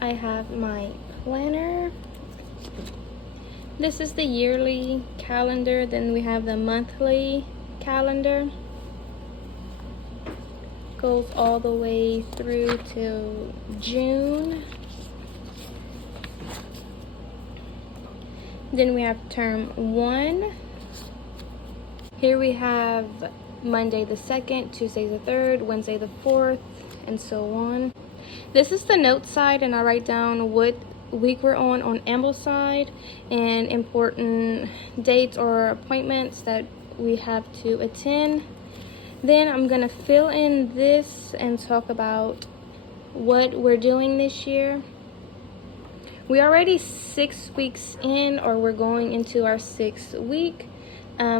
I have my planner. This is the yearly calendar. Then we have the monthly calendar. Goes all the way through to June. Then we have term 1. Here we have Monday the 2nd, Tuesday the 3rd, Wednesday the 4th, and so on. This is the note side, and I write down what week we're on Ambleside, and important dates or appointments that we have to attend. Then I'm gonna fill in this and talk about what we're doing this year. We're already 6 weeks in, or we're going into our 6th week.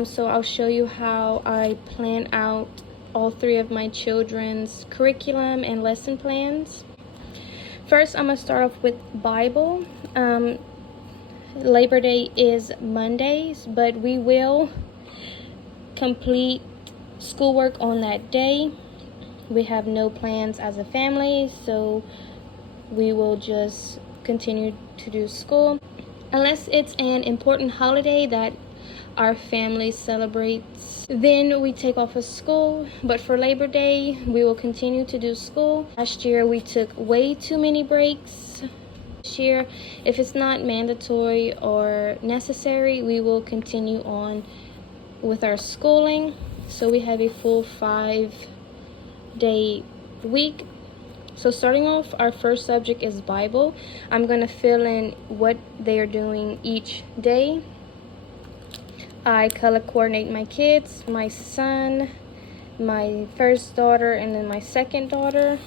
So I'll show you how I plan out all 3 of my children's curriculum and lesson plans. First, I'm gonna start off with Bible. Labor Day is Mondays, but we will complete schoolwork on that day. We have no plans as a family, so we will just continue to do school unless it's an important holiday that our family celebrates. Then we take off of school, but for Labor Day we will continue to do school. Last year we took way too many breaks. This year, if it's not mandatory or necessary, we will continue on with our schooling. So we have a full 5-day week. So starting off, our first subject is Bible. I'm going to fill in what they are doing each day. I color coordinate my kids, my son, my first daughter, and then my second daughter.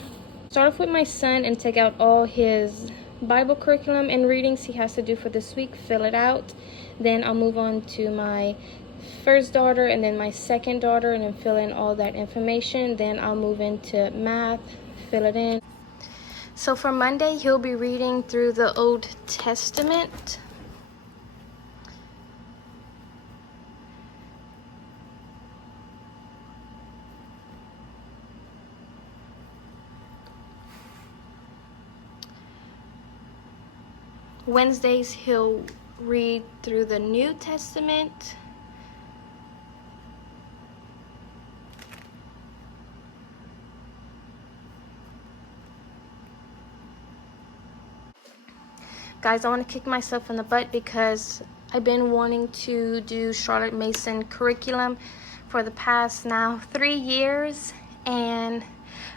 Start off with my son and take out all his Bible curriculum and readings he has to do for this week, fill it out. Then I'll move on to my first daughter and then my second daughter, and then fill in all that information. Then I'll move into math, fill it in. So for Monday, he'll be reading through the Old Testament. Wednesdays, he'll read through the New Testament. Guys, I want to kick myself in the butt because I've been wanting to do Charlotte Mason curriculum for the past now 3 years, and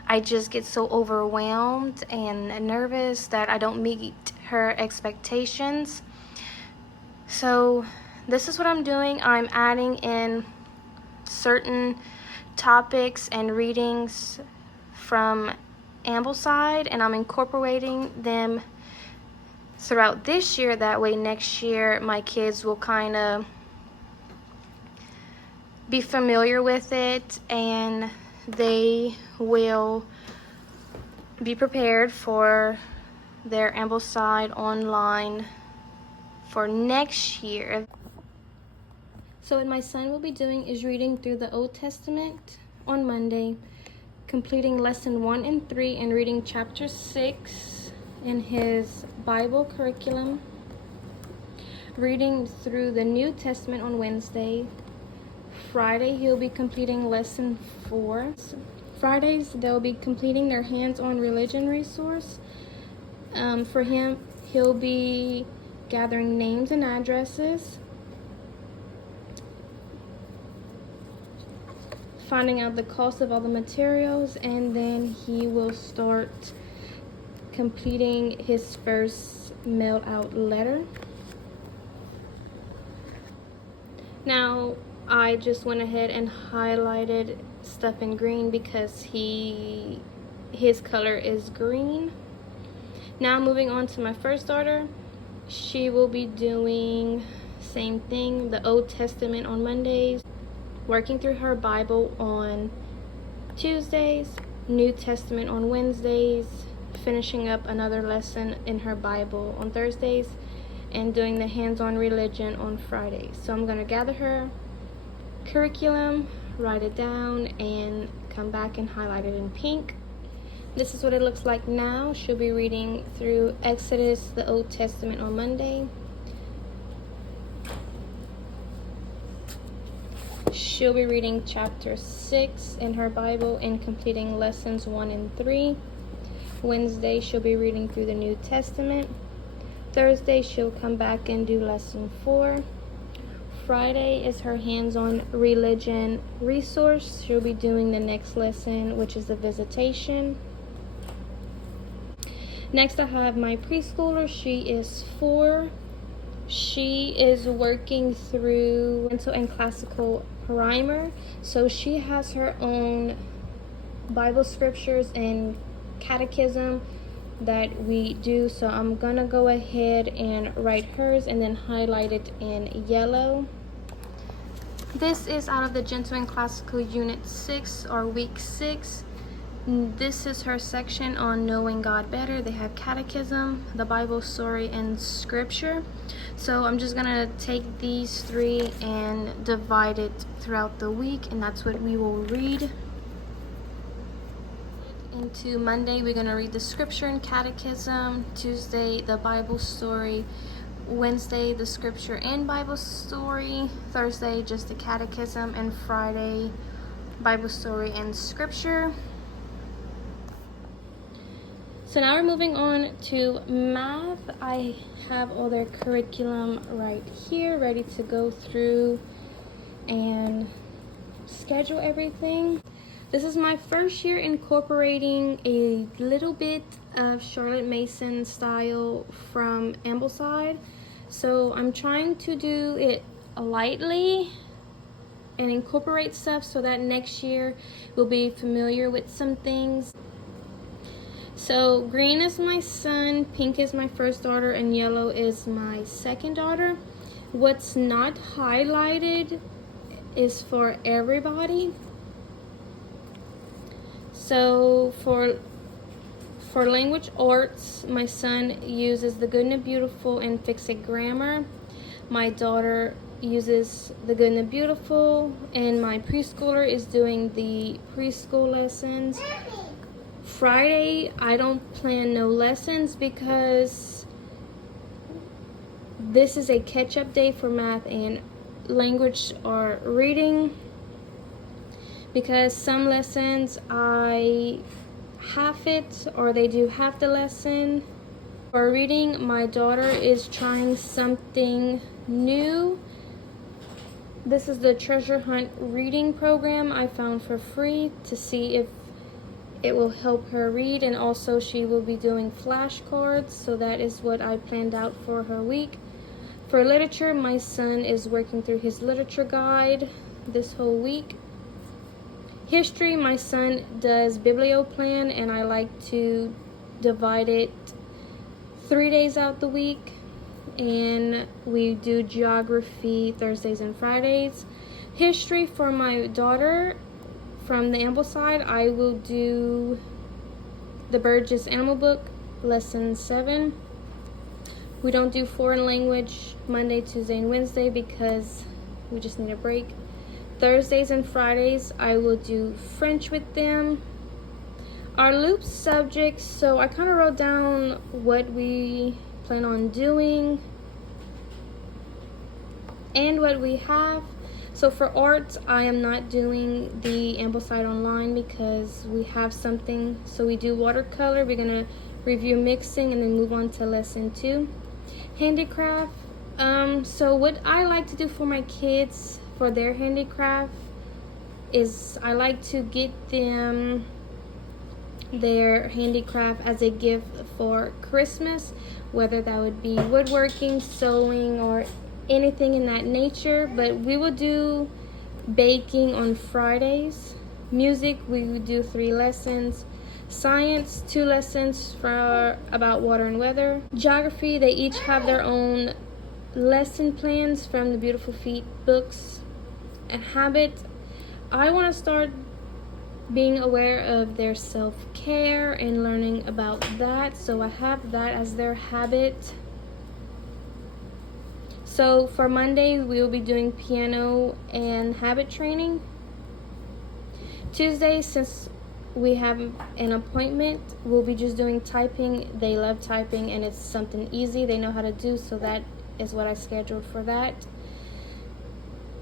I just get so overwhelmed and nervous that I don't meet her expectations. So this is what I'm doing. I'm adding in certain topics and readings from Ambleside, and I'm incorporating them throughout this year. That way next year my kids will kind of be familiar with it, and they will be prepared for their Ambleside online for next year. So what my son will be doing is reading through the Old Testament on Monday, completing lesson 1 and 3, and reading chapter 6 in his Bible curriculum, reading through the New Testament on Wednesday. Friday, he'll be completing lesson 4. Fridays, they'll be completing their hands-on religion resource. For him, he'll be gathering names and addresses, finding out the cost of all the materials, and then he will start completing his first mail out letter. Now, I just went ahead and highlighted stuff in green because his color is green. Now moving on to my first daughter, she will be doing same thing, the Old Testament on Mondays, working through her Bible on Tuesdays, New Testament on Wednesdays, finishing up another lesson in her Bible on Thursdays, and doing the hands-on religion on Fridays. So I'm going to gather her curriculum, write it down, and come back and highlight it in pink. This is what it looks like now. She'll be reading through Exodus, the Old Testament, on Monday. She'll be reading chapter 6 in her Bible and completing lessons 1 and 3. Wednesday, she'll be reading through the New Testament. Thursday, she'll come back and do lesson 4. Friday is her hands-on religion resource. She'll be doing the next lesson, which is the visitation. Next, I have my preschooler. She is 4. She is working through mental and classical primer. So she has her own Bible scriptures and catechism that we do. So I'm gonna go ahead and write hers and then highlight it in yellow. This is out of the Gentle and Classical Unit 6 or Week 6. This is her section on knowing God better. They have catechism, the Bible story, and scripture. So I'm just gonna take these 3 and divide it throughout the week, and that's what we will read. Into Monday, we're gonna read the scripture and catechism. Tuesday, the Bible story. Wednesday, the scripture and Bible story. Thursday, just the catechism. And Friday, Bible story and scripture. So now we're moving on to math. I have all their curriculum right here, ready to go through and schedule everything. This is my first year incorporating a little bit of Charlotte Mason style from Ambleside. So I'm trying to do it lightly and incorporate stuff so that next year we'll be familiar with some things. So green is my son, pink is my first daughter, and yellow is my second daughter. What's not highlighted is for everybody. So for language arts, my son uses the Good and the Beautiful and Fix It Grammar. My daughter uses the Good and the Beautiful, and my preschooler is doing the preschool lessons. Friday, I don't plan no lessons because this is a catch-up day for math and language or reading, because some lessons I half it or they do half the lesson. For reading, my daughter is trying something new. This is the Treasure Hunt reading program I found for free to see if it will help her read, and also she will be doing flashcards. So that is what I planned out for her week. For literature, my son is working through his literature guide this whole week. History, my son does biblioplan, and I like to divide it 3 days out the week, and we do geography Thursdays and Fridays. History for my daughter from the Ambleside, I will do the Burgess Animal Book, lesson 7. We don't do foreign language Monday, Tuesday, and Wednesday because we just need a break. Thursdays and Fridays, I will do French with them. Our loop subjects, so I kind of wrote down what we plan on doing and what we have. So for arts, I am not doing the Ambleside online because we have something. So we do watercolor. We're gonna review mixing and then move on to lesson 2. Handicraft. So what I like to do for my kids for their handicraft is I like to get them their handicraft as a gift for Christmas, whether that would be woodworking, sewing, or anything in that nature. But we will do baking on Fridays. Music, we would do 3 lessons. Science, 2 lessons for about water and weather. Geography, they each have their own lesson plans from the Beautiful Feet books. And habit, I want to start being aware of their self-care and learning about that. So I have that as their habit. So for Monday, we will be doing piano and habit training. Tuesday, since we have an appointment. We'll be just doing typing. They love typing and it's something easy they know how to do, so that is what I scheduled for that.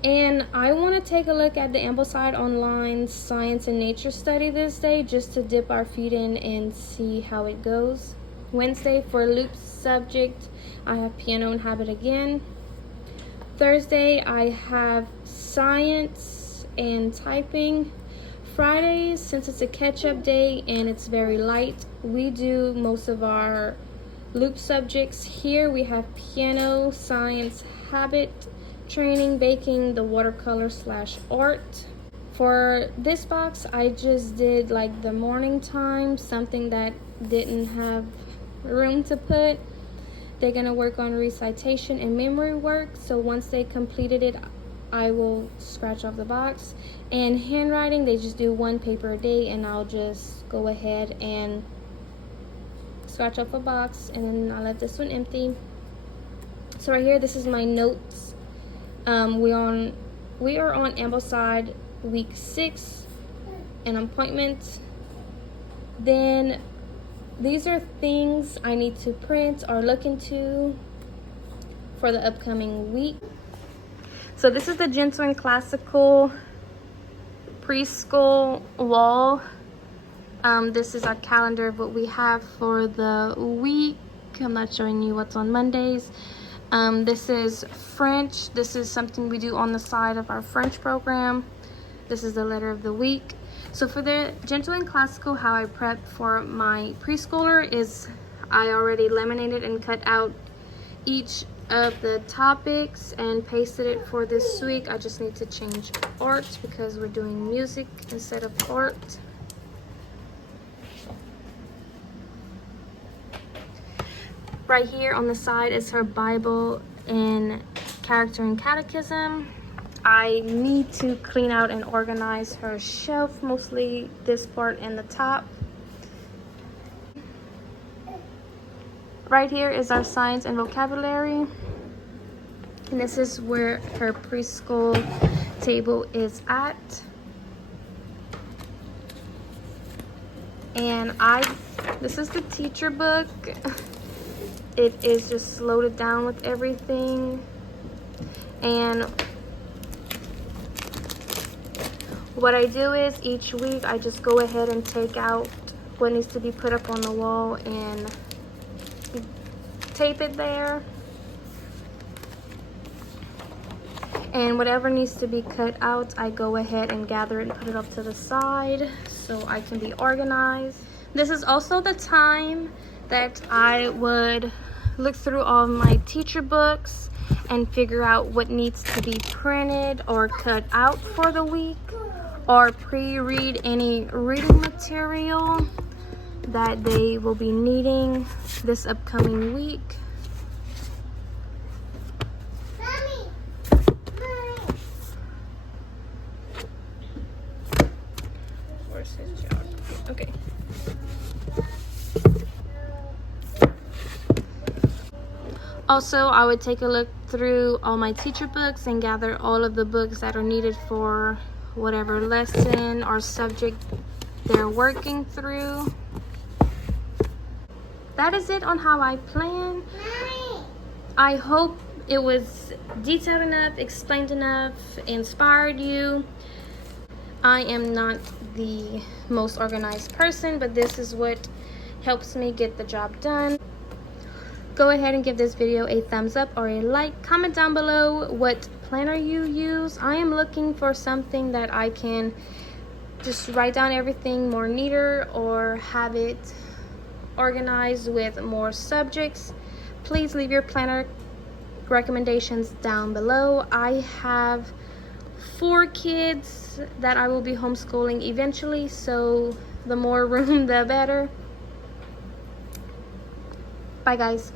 And I want to take a look at the Ambleside Online Science and Nature Study this day, just to dip our feet in and see how it goes. Wednesday, for loop subject, I have piano and habit again. Thursday, I have science and typing. Fridays, since it's a catch-up day and it's very light, we do most of our loop subjects here. We have piano, science, habit, training, baking, the watercolor / art. For this box, I just did like the morning time, something that didn't have room to put. They're gonna work on recitation and memory work, so once they completed it, I will scratch off the box. And handwriting, they just do 1 paper a day, and I'll just go ahead and scratch off a box, and then I left this one empty. So right here, this is my notes. We are on Ambleside week 6, an appointment. Then these are things I need to print or look into for the upcoming week. So this is the Gentle and Classical preschool wall. This is our calendar of what we have for the week. I'm not showing you what's on Mondays. This is French. This is something we do on the side of our French program. This is the letter of the week. So for the Gentle and Classical, how I prep for my preschooler is I already laminated and cut out each of the topics and pasted it for this week. I just need to change art because we're doing music instead of art. Right here on the side is her Bible and character and catechism. I need to clean out and organize her shelf, mostly this part and the top. Right here is our science and vocabulary. And this is where her preschool table is at. And this is the teacher book. It is just loaded down with everything. And what I do is each week I just go ahead and take out what needs to be put up on the wall and tape it there. And whatever needs to be cut out, I go ahead and gather it and put it up to the side so I can be organized. This is also the time that I would look through all of my teacher books and figure out what needs to be printed or cut out for the week, or pre-read any reading material that they will be needing this upcoming week. Where's his jar? Okay. Also, I would take a look through all my teacher books and gather all of the books that are needed for whatever lesson or subject they're working through. That is it on how I plan. I hope it was detailed enough, explained enough, inspired you. I am not the most organized person, but this is what helps me get the job done. Go ahead and give this video a thumbs up or a like. Comment down below what planner you use. I am looking for something that I can just write down everything more neater or have it organized with more subjects. Please leave your planner recommendations down below. I have 4 kids that I will be homeschooling eventually, so the more room the better. Bye guys.